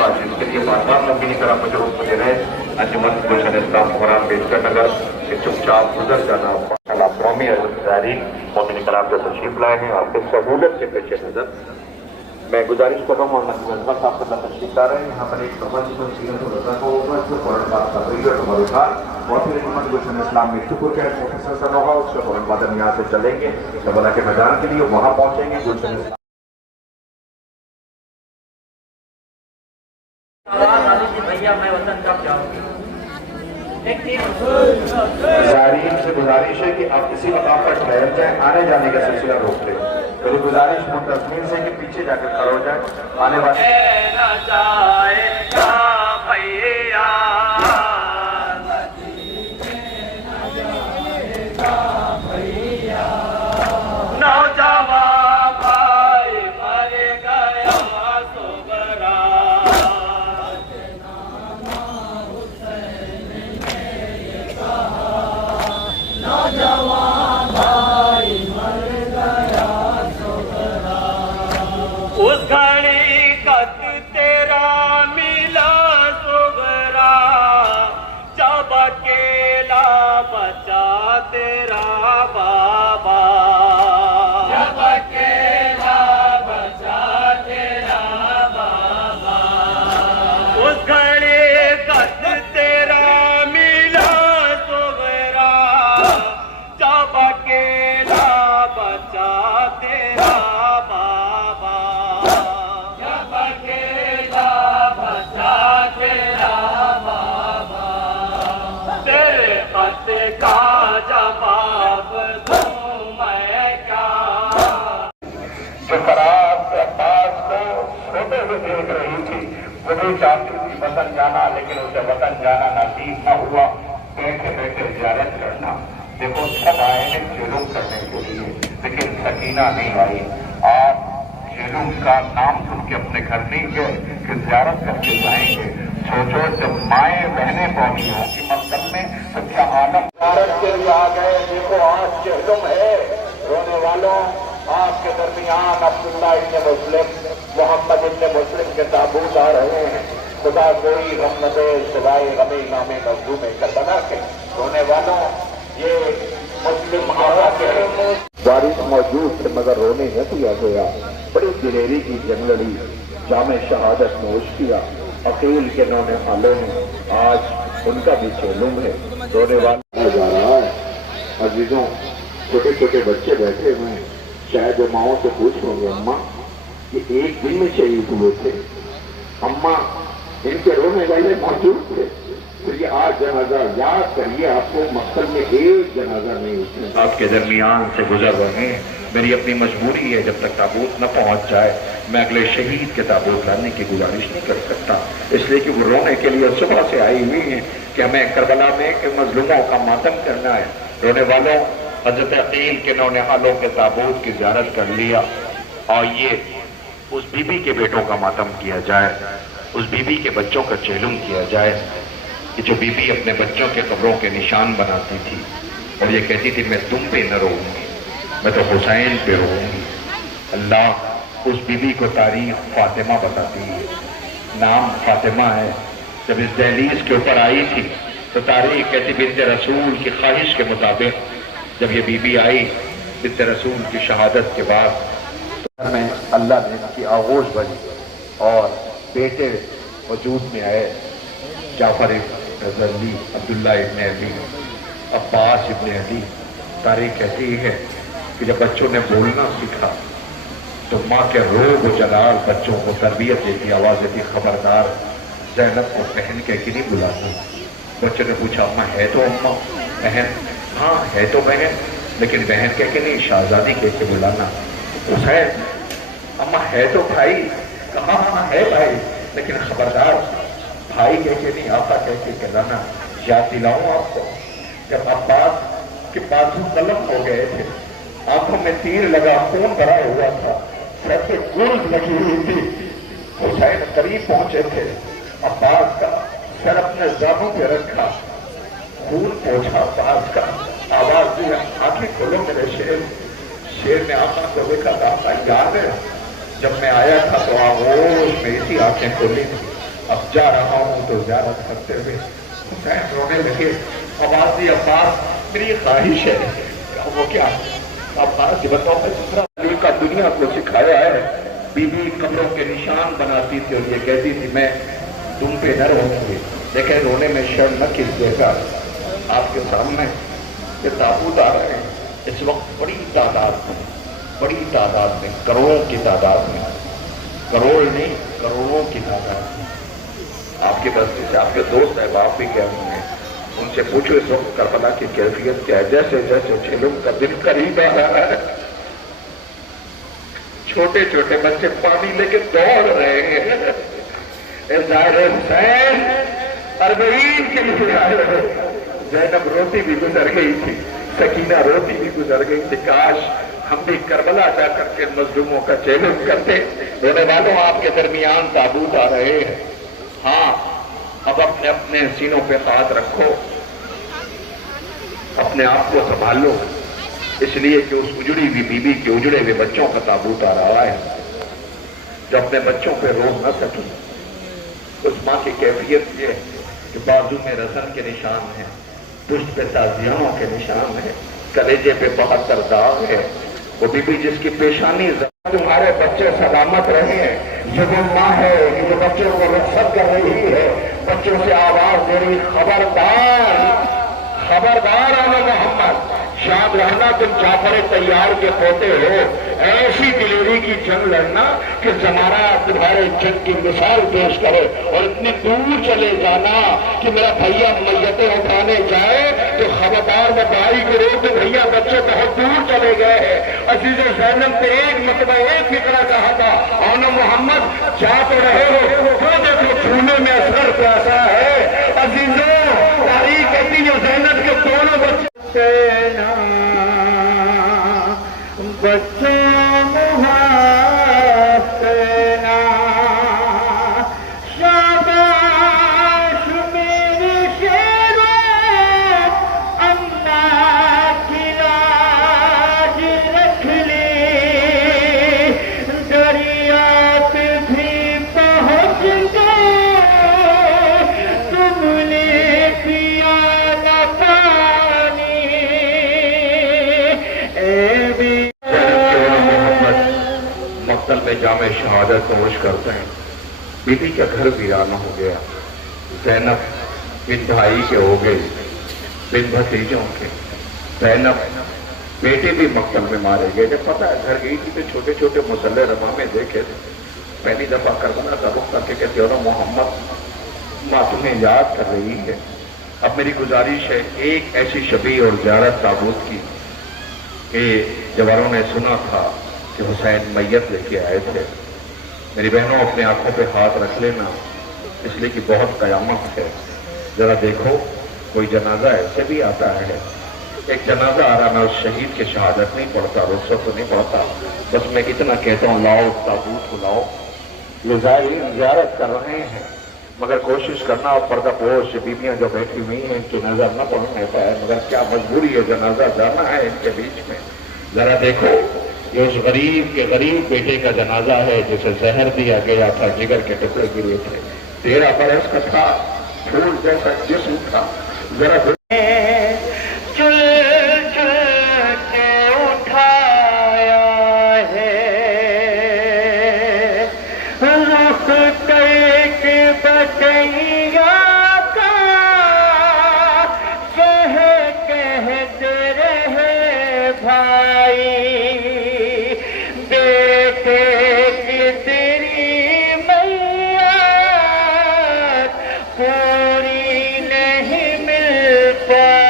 ہوگا جس کے لیے بار بار نبی کرام مجھے حکم دے رہے ہیں انجمن گلشن اسلام محرم بیشتر نگر سے چپ چاپ گزر جانا قومی زائرین مومن کرام جو تشریف لائے ہیں آپ کی سہولت سے پیش نظر میں گزارش کر رہا ہوں محمد صاحب صلی اللہ تشریف لا رہے ہیں یہاں پر ایک سیرت الرضا کو ہوگا جو فوراً بعد تقریر اور خان اور پھر محمد گلشن اسلام میں شکر کے پروفیسر صاحب ہوگا اس سے فوراً بعد ہم یہاں سے چلیں گے کربلا کے میدان کے لیے وہاں پہنچیں گے گلشن اسلام زائرین سے گزارش ہے کہ آپ کسی مقام پر ٹھہر جائیں آنے جانے کا سلسلہ روک لیں میری گزارش منتظمین سے کہ پیچھے جا کر کھڑے ہو جائیں آنے والے وطن جانا لیکن اسے وطن جانا نصیب نہ ہوا بیٹھے بیٹھے زیارت کرنا دیکھو سب آئے ہیں جلوم کرنے کے لیے لیکن سکینہ نہیں آئی آپ جلوم کا نام سن کے اپنے گھر نہیں گئے کہ زیارت کر کے جائیں گے سوچو جب مائیں بہنیں پہنچی ہوں گی مقصد میں تو کیا عالم زیارت کے لیے آ گئے دیکھو آج جہلم ہے رونے والوں آپ کے درمیان عبداللہ ابن مسلم محمد ابن مسلم کے تابوت آ رہے ہیں خدا کوئی غم نہ دے سوائے غم امام مظلوم کربلا کے رونے والوں یہ مسلم آقا کے وارث موجود تھے مگر رونے نہ دیا گیا بڑی دلیری کی جنگلی جامع شہادت نوش کیا عقیل کے نونے حالوں میں آج ان کا بھی چیلم ہے رونے والا جا رہا ہے عزیزوں چھوٹے چھوٹے بچے بیٹھے ہوئے ہیں شاید وہ ماؤں سے پوچھ ہوں گے اماں یہ ایک دن میں شہید ہوئے تھے اماں ان کے رونے والے موجود تھے تو یہ آج جنازہ یاد کریے آپ کو مقصد میں ایک جنازہ نہیں ہوتی آپ کے درمیان سے گزر رہے ہیں میری اپنی مجبوری ہے جب تک تابوت نہ پہنچ جائے میں اگلے شہید کے تابوت لانے کی گزارش نہیں کر سکتا اس لیے کہ وہ رونے کے لیے صبح سے آئی ہوئی ہیں کہ ہمیں کربلا میں کہ مظلوموں کا ماتم کرنا ہے رونے والوں حضرت عقیل کے نونہالوں کے تابوت کی زیارت کر لیا اور یہ اس بی بی کے بیٹوں کا ماتم کیا جائے اس بی بی کے بچوں کا چہلم کیا جائے کہ جو بی بی اپنے بچوں کے قبروں کے نشان بناتی تھی اور یہ کہتی تھی میں تم پہ نہ روؤں گی میں تو حسین پہ روؤں گی اللہ اس بی بی کو تاریخ فاطمہ بتاتی ہے نام فاطمہ ہے جب اس دہلیز کے اوپر آئی تھی تو تاریخ کہتی بنت رسول کی خواہش کے مطابق جب یہ بی بی آئی بنت رسول کی شہادت کے بعد میں اللہ نے ان کی آغوش بنی اور بیٹے وجود میں آئے جعفر ابن علی عبداللہ ابن علی عباس ابن علی تاریخ کہتی ہے کہ جب بچوں نے بولنا سیکھا تو ماں کے روب و جلال بچوں کو تربیت دیتی آواز دیتی خبردار زینب کو بہن کہہ کے نہیں بلاتی بچوں نے پوچھا اماں ہے تو اماں بہن ہاں ہے تو بہن لیکن بہن کہہ کے نہیں شہزادی کہہ کے بلانا حسین اماں ہے تو بھائی کہاں ہاں ہے بھائی لیکن خبردار بھائی کہہ کے نہیں آقا کہہ کے کہلانا یاد دلاؤں آپ کو جب عباس کے بازو قلم ہو گئے تھے آنکھوں میں تیر لگا خون بھرا ہوا تھا سر پہ گرز لگی ہوئی تھی حسین قریب پہنچے تھے عباس کا سر اپنے زانوں پہ رکھا خون پوچھا عباس کا آواز دی آنکھیں کھولو میرے شیر نے آقا کو دیکھا تھا آقا یاد ہے جب میں آیا تھا تو آغوش میں اسی آنکھیں کھولی تھی اب جا رہا ہوں تو زیارت کرتے ہوئے حسین رونے لگے. عباسی عباس میری یہ خواہش ہے. وہ کیا عباس بتاؤ میں جس طرح علی کا دنیا کو سکھایا ہے. بی بی قبروں کے نشان بناتی تھی اور یہ کہتی تھی میں تم پہ نہ رہوں گی. دیکھیں رونے میں شرم نہ کیجیے گا. آپ کے سامنے یہ تابوت آ رہے ہیں اس وقت بڑی تعداد میں کروڑوں کی تعداد میں, کروڑ نہیں کروڑوں کی تعداد میں. آپ کی بستی سے آپ کے دوست احباب بھی گئے ہوں گے, ان سے پوچھو اس وقت کربلا کی کیفیت کیا ہے. جیسے جیسے چلوں کا دن قریب آ رہا ہے, چھوٹے چھوٹے بچے پانی لے کے دوڑ رہے ہیں. ظاہر حسین اربعین کے لیے آئے رہے. زینب روتی بھی گزر گئی تھی, سکینہ روتی بھی گزر گئی تھی. کاش ہم بھی کربلا جا کر کے مظلوموں کا چیلنج کرتے. رونے والوں آپ کے درمیان تابوت آ رہے ہیں. ہاں اب اپنے اپنے سینوں پہ ہاتھ رکھو, اپنے آپ کو سنبھال لو, اس لیے کہ اس اجڑی ہوئی بیوی کے اجڑے ہوئے بچوں کا تابوت آ رہا ہے جو اپنے بچوں پہ رو نہ سکی. اس ماں کی کیفیت یہ کہ بازو میں رسن کے نشان ہیں, پشت پہ تازیانوں کے نشان ہیں, کلیجے پہ 72 داغ ہے. وہ بیوی جس کی پیشانی تمہارے بچے سلامت رہے ہیں. یہ وہ ماں ہے کہ جو بچوں کو رخصت کر رہی ہے, بچوں سے آواز دے رہی خبردار خبردار آنا محمد, یاد رہنا تم جعفر طیار کے پوتے ہو. ایسی دلیری کی جنگ لڑنا کہ زمانہ تمہارے جنگ کی مثال پیش کرے اور اتنی دور چلے جانا کہ میرا بھیا میتیں اٹھانے جائے تو خبردار میں بھائی کے روز بھیا بچے بہت دور چلے گئے ہیں. عزیز زینب سے ایک مرتبہ ایک فکرہ کہا تھا, آنا محمد جا تو رہے ہو, جو دیکھو چھونے میں اثر پیاسا ہے. عزیزوں تاریخ کہتی ہے زینب کے دونوں بچے بچوں جامع شہادت نوش کرتے ہیں. بیٹی کا گھر ویرانہ ہو گیا. زینب بن بھائی کے ہو گئی, بن بھتیجوں کے. زینب بیٹے بھی مقتل میں مارے گئے. جب پتہ ہے گھر گئی تھی تو چھوٹے چھوٹے مسلح رمامے دیکھے تھے. پہلی دفعہ کربلا کا رخ کر کے کہتے ہو محمد ماں تمہیں یاد کر رہی ہے. اب میری گزارش ہے ایک ایسی شبیہ اور زیارت تابوت کی کہ جواروں نے سنا تھا کہ حسین میت لے کے آئے تھے. میری بہنوں اپنے آنکھوں پہ ہاتھ رکھ لینا, اس لیے کہ بہت قیامت ہے. ذرا دیکھو کوئی جنازہ ایسے بھی آتا ہے. ایک جنازہ آ رہا, میں اس شہید کی شہادت نہیں پڑھتا, رخصت تو نہیں پڑھتا, بس میں اتنا کہتا ہوں لاؤ تابوت کو لاؤ. یہ زائرین زیارت کر رہے ہیں مگر کوشش کرنا اور پردہ پوش بیویاں جو بیٹھی ہوئی ہیں ان کی نظر نہ پڑنے پائے. مگر کیا مجبوری ہے, جنازہ جانا ہے ان کے بیچ میں. ذرا دیکھو یہ اس غریب کے غریب بیٹے کا جنازہ ہے جسے زہر دیا گیا تھا, جگر کے ٹکڑے گرے تھے, 13 برس کا تھا, پھول جیسا جسم تھا. ذرا چل چل کے اٹھایا ہے رخ کر کے بٹیا کا, کہتے رہے بھائی پوری نہیں مل پائی.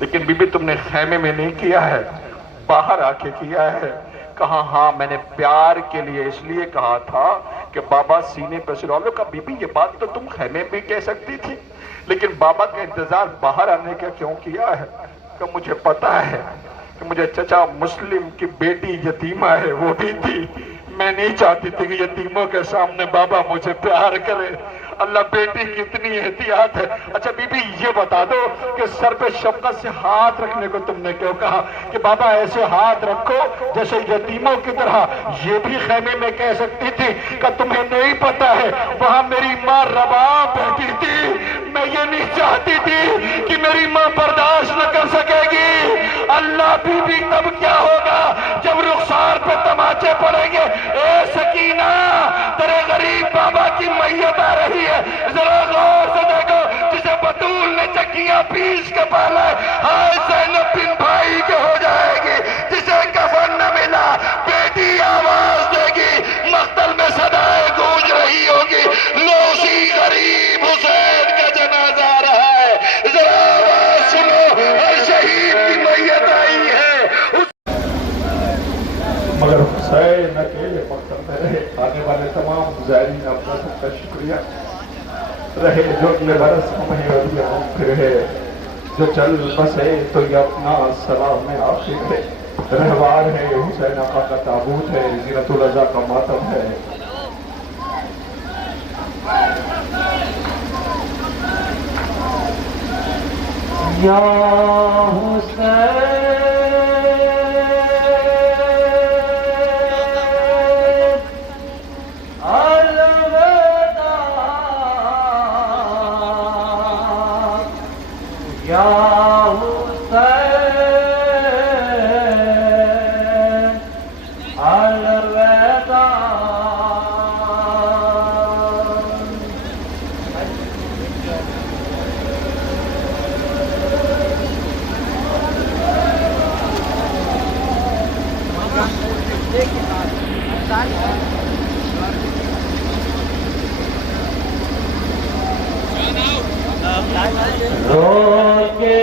لیکن بی بی تم نے خیمے میں نہیں کیا ہے، باہر آ کے کیا ہے۔ کہا ہاں میں نے پیار کے لیے اس لیے کہا تھا کہ بابا سینے پہ سلا لو۔ کہا بی بی یہ بات تو تم خیمے میں کہہ سکتی تھی، لیکن بابا کا انتظار باہر آنے کا کیوں کیا ہے؟ کہ مجھے پتا ہے کہ مجھے چچا مسلم کی بیٹی یتیمہ ہے، وہ بھی تھی، میں نہیں چاہتی تھی کہ یتیموں کے سامنے بابا مجھے پیار کرے۔ اللہ بیٹی کی اتنی احتیاط ہے۔ اچھا بی بی یہ بتا دو کہ سر پہ شفقت سے ہاتھ رکھنے کو تم نے کیوں کہا کہ بابا ایسے ہاتھ رکھو جیسے یتیموں کی طرح؟ یہ بھی خیمے میں کہہ سکتی تھی کہ تمہیں نہیں پتا ہے وہاں میری ماں رباب بیٹھی تھی، میں یہ نہیں چاہتی تھی کہ میری ماں برداشت نہ کر سکے گی۔ اللہ بی بی تب کیا ہوگا جب رخسار پہ تماچے پڑیں گے؟ اے سکینہ تیرے غریب بابا کی میت آ رہی ہے، ذرا غور سے دیکھو، جسے بطول نے چکیاں پیس کے پالا ہے، ہائے زینب بن بھائی کے ہو جائے گی، جسے کفن نہ ملا بیٹی آواز دے گی، مقتل میں صدائیں گونج رہی ہوگی، لو اسی غریب حسین کا جنازہ آ رہا ہے، ذرا آواز سنو، ہر شہید کی میت آئی ہے۔ مگر حسین اکیلے مقتل میں رہے، آنے والے تمام زائرین اپنا سب کا شکریہ رہے، جو اگلے برس ہمیں اور یہ ممکن ہے، جو چل بسے تو یہ اپنا سلام آخر ہے، رہوار ہے حسین آقا کا تابوت ہے، زینت الرضا کا ماتم ہے۔ یا حسین یا حسین الوداع۔ رو کے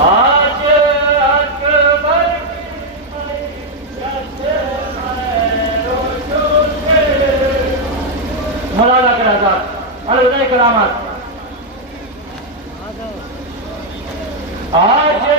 آج اکبر مولانا کے حضرات علیہ کرامات، آج